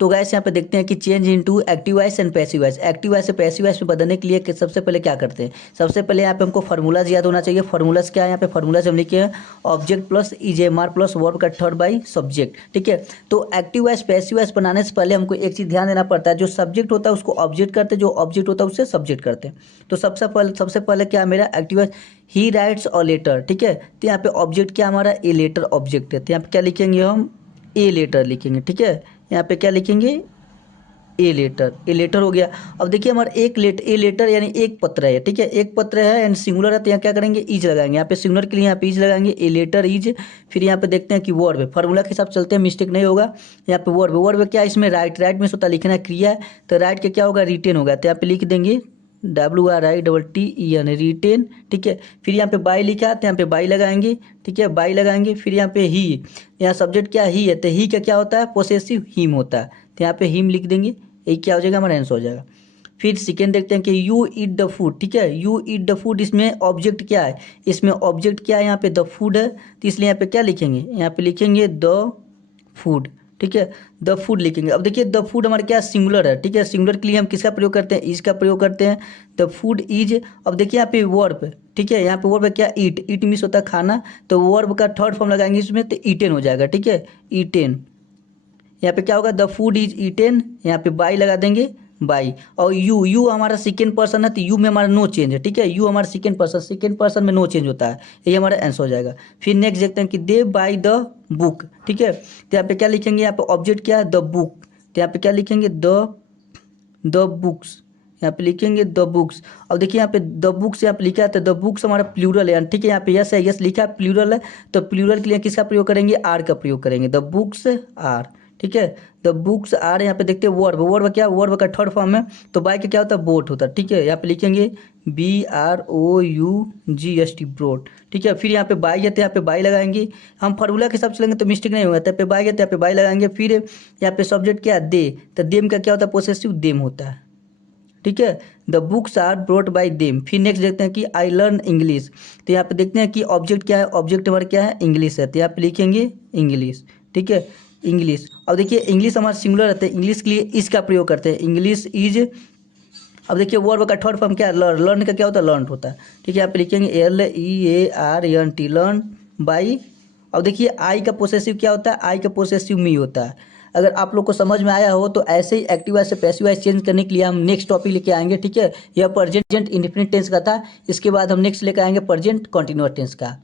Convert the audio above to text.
तो गैस यहाँ पे देखते हैं कि change into active voice and passive voice. Active voice से पैसिव वॉइस में बदलने के लिए सबसे पहले क्या करते हैं, सबसे पहले यहाँ पे हमको फार्मूलाज याद होना चाहिए। फार्मूलाज क्या है, यहाँ पे फार्मूलाज हम लिखे हैं ऑब्जेक्ट प्लस ईजेएमआर प्लस वर्ब का थर्ड बाई सब्जेक्ट। ठीक है, तो एक्टिव वॉइस पैसिव वॉइस बनाने से पहले हमको एक चीज़ ध्यान देना पड़ता है, जो सब्जेक्ट होता है उसको ऑब्जेक्ट करते हैं, जो ऑब्जेक्ट होता है उससे सब्जेक्ट करते हैं। तो सबसे पहले क्या है मेरा active voice, he writes a letter. ठीक है, तो यहाँ पे ऑब्जेक्ट क्या हमारा ए लेटर ऑब्जेक्ट है, तो यहाँ पे क्या लिखेंगे हम ए लेटर लिखेंगे। ठीक है, यहाँ पे क्या लिखेंगे ए लेटर हो गया। अब देखिए हमारा ए लेटर यानी एक पत्र है। ठीक है, एक पत्र है एंड सिंगुलर है, तो यहाँ क्या करेंगे इज लगाएंगे। यहाँ पे सिंगुलर के लिए यहाँ पे इज लगाएंगे, ए लेटर इज। फिर यहाँ पे देखते हैं कि वर्ब है, फार्मूला के हिसाब से चलते हैं, मिस्टेक नहीं होगा। यहाँ पे वर्ब क्या इसमें राइट में सोता लिखना क्रिया है, तो राइट के क्या होगा रिटेन होगा, तो यहाँ पे लिख देंगे WRITTEN रिटेन। ठीक है, फिर यहाँ पे बाई लिखा तो यहाँ पे बाई लगाएंगे। ठीक है, बाई लगाएंगे। फिर यहाँ पे ही, यहाँ सब्जेक्ट क्या ही है, तो ही का क्या होता है पोसेसिव हिम होता है, तो यहाँ पे हिम लिख देंगे। ये क्या हो जाएगा हमारा आंसर हो जाएगा। फिर सेकेंड देखते हैं कि यू ईट द फूड। ठीक है, यू ईट द फूड, इसमें ऑब्जेक्ट क्या है, इसमें ऑब्जेक्ट क्या है यहाँ पे द फूड है, तो इसलिए यहाँ पे क्या लिखेंगे, यहाँ पे लिखेंगे द फूड। ठीक है, द फूड लिखेंगे। अब देखिए द फूड हमारा क्या सिंगुलर है। ठीक है, सिंगुलर के लिए हम किसका प्रयोग करते हैं, इज का प्रयोग करते हैं, द फूड इज। अब देखिए यहाँ पे वर्ब, ठीक है, यहाँ पे वर्ब क्या ईट मीन्स होता है खाना, तो वर्ब का थर्ड फॉर्म लगाएंगे इसमें, तो ईटेन हो जाएगा। ठीक है, ईटेन। यहाँ पे क्या होगा द फूड इज ईटेन, यहाँ पे बाई लगा देंगे बाई। और यू हमारा सेकेंड पर्सन है, तो यू में हमारा नो चेंज है। ठीक है, यू हमारा सेकेंड पर्सन में नो चेंज होता है, ये हमारा आंसर हो जाएगा। फिर नेक्स्ट देखते हैं कि दे बाई द बुक। ठीक है, तो यहाँ पे क्या लिखेंगे, यहाँ पे ऑब्जेक्ट क्या है द बुक, तो यहाँ पे क्या लिखेंगे द बुक्स, यहाँ पे लिखेंगे द बुक्स। अब देखिए यहाँ पे द बुक्स यहाँ पे लिखा है, तो द बुक्स हमारा प्लूरल है। ठीक है, यहाँ पे यस है, यस लिखा है प्लूरल है, तो प्लूरल के लिए किसका प्रयोग करेंगे आर का प्रयोग करेंगे, द बुक्स आर। ठीक है, द बुक्स आर। यहाँ पे देखते हैं वर्ब क्या, वर्ब का थर्ड फॉर्म है, तो बाई का क्या होता है बोट होता है। ठीक है, यहाँ पे लिखेंगे BROUGST ब्रोट। ठीक है, फिर यहाँ पे बाई है, तो यहाँ पे बाई लगाएंगे। हम फार्मूला के हिसाब से चलेंगे तो मिस्टेक नहीं होगा, तो यहाँ पे बाई है तो यहाँ पे बाई लगाएंगे। फिर यहाँ पे सब्जेक्ट क्या है दे, तो देम का क्या होता है पोसेसिव देम होता है। ठीक है, the books are brought by them. फिर नेक्स्ट देखते हैं कि आई लर्न इंग्लिश, तो यहाँ पे देखते हैं कि ऑब्जेक्ट क्या है, ऑब्जेक्ट हमारा क्या है इंग्लिश है, तो यहाँ पे लिखेंगे इंग्लिश। ठीक है, इंग्लिश। अब देखिए इंग्लिश हमारा सिंगुलर रहता है, इंग्लिश के लिए इसका प्रयोग करते हैं, इंग्लिश इज। अब देखिए वर्ब का थर्ड फॉर्म क्या है लर्न का क्या होता है लर्न होता है। ठीक है, यहाँ पे लिखेंगे LEARNT लर्न बाई। अब देखिए आई का पोसेसिव क्या होता है, आई का पोसेसिव मी होता है। अगर आप लोग को समझ में आया हो तो ऐसे ही एक्टिव वॉइस से पैसिव वॉइस चेंज करने के लिए हम नेक्स्ट टॉपिक लेके आएंगे। ठीक है, यह प्रेजेंट इंडेफिनिट टेंस का था, इसके बाद हम नेक्स्ट लेके आएंगे प्रेजेंट कंटिन्यूअस टेंस का।